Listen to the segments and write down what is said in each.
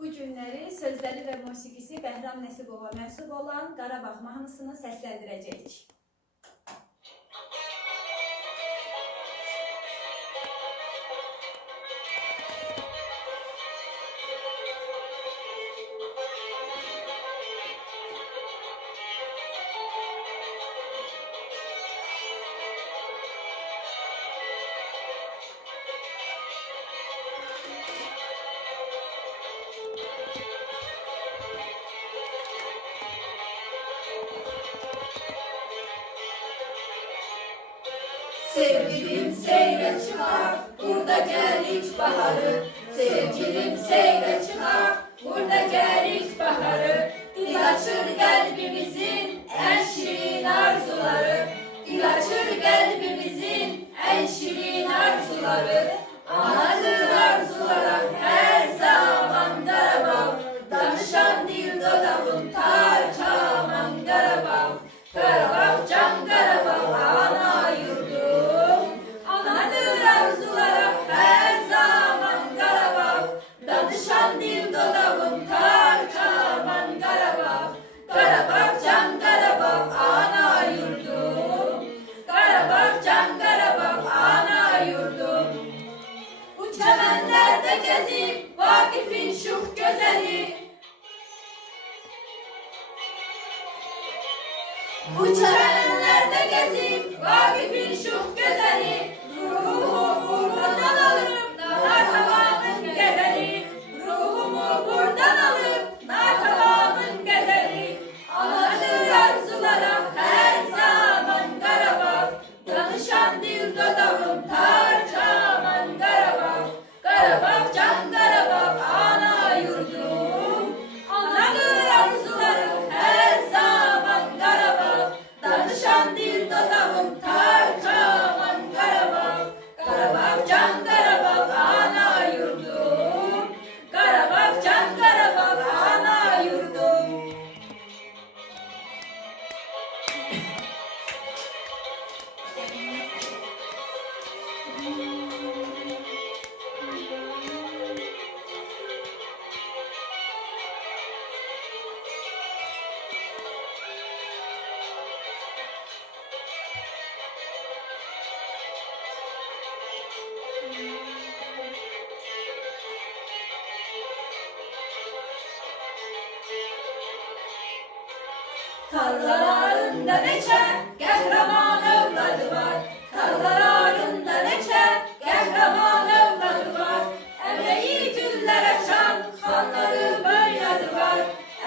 Bu günləri sözləri və musiqisi Bəhram Nəsibova mənsub olan Qarabağ mahnısını səsləndirəcəyik. Sevgilim seyre çıkar, burada gelik baharı. Sevgilim seyre çıkar, burada gelik baharı. Dil açır kalbimizin en şirin arzuları. Dil açır kalbimizin en şirin arzuları. Anadır arzulara her zaman Qarabağ. Danışan dil dodağın tar kaman Qarabağ. Qarabağ can Qarabağ ana yurdum. Anadır arzulara her zaman Qarabağ. Danışan dil dodağın tar kaman Qarabağ. Qarabağ can Qarabağ ana yurdum. Qarabağ can Qarabağ ana yurdum. Bu çəmənlərdə gezib Vaqifin şux gözəli. Bu çəmənlərdə gezib Vaqifin şux gözəli. Ruhumu buradan alıb Nartavanın qəzəli. Ruhumu buradan alıb Nartavanın qəzəli. Anadır arzulara hər zaman Qarabağ. Danışan dil dodağım tar kaman Qarabağ. Qarabağ can Qarabağ ana yurdum. Anadır arzuları her zaman Qarabağ. Danışan dil dodağım tar kaman Qarabağ. Qarabağ can Qarabağ ana yurdum. Qarabağ can Qarabağ ana yurdum. Tarlalarında neçə qəhrəman övladı var. Tarlalarında neçə qəhrəman övladı var. Əməyi güllər açan xanları böylədi var.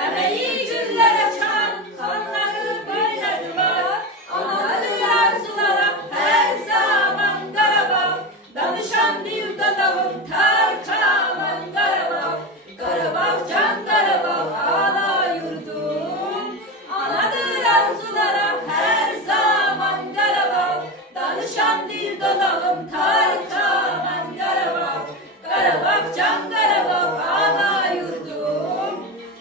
Əməyi güllər açan xanları böylədi var. Anadır arzulara hər zaman Qarabağ. Danışan dil dodağım tar kaman Qarabağ. Qarabağ can Qarabağ ana yurdum. Anadır arzulara her zaman Qarabağ. Danışan dil dodağım tar kaman Qarabağ. Qarabağ can Qarabağ ana yurdum.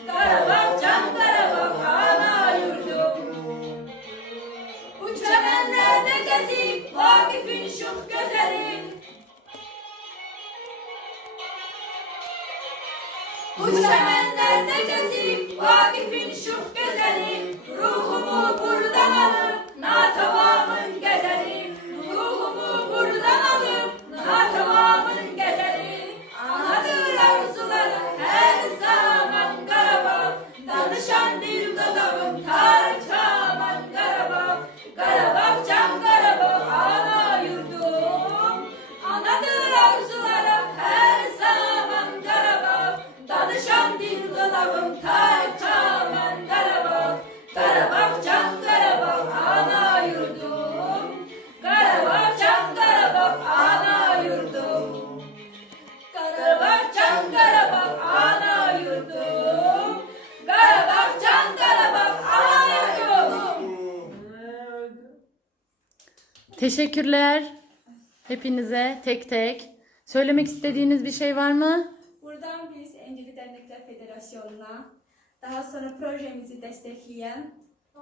Qarabağ can Qarabağ ana yurdum. Bu çəmənlərdə gezib Vaqifin şux gözəli. Bu çəmənlərdə gezib Vaqifin şux gözəli. Ruhumu buradan alıb Natavamın qəzəli. Ruhumu buradan alıb Natavamın qəzəli. Anadır arzuları hər zaman Qarabağ. Danışan dil dodağım tar kaman Qarabağ. Qarabağ can Qarabağ ana yurdum. Anadır arzuları her zaman Qarabağ. Danışan dil dodağım tar kaman Qarabağ. Qarabağ can Qarabağ ana yurdum. Qarabağ can Qarabağ ana yurdum. Qarabağ can Qarabağ ana yurdum. Qarabağ can Qarabağ ana yurdum. Teşekkürler hepinize tek tek. Söylemek istediğiniz bir şey var mı? Buradan biz Engelli Derneklər Federasiyonuna, daha sonra projemizi dəstəkləyən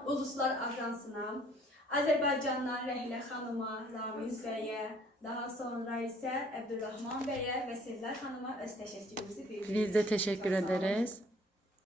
Uluslar Ajansına, Azərbaycandan Rəhlə xanıma, Ramiz bəyə, daha sonra isə Əbdülrahman bəyə və Sevdar xanıma öz təşəkkürümüzü bildiririk. Biz de teşekkür Çok sağ olun. ederiz.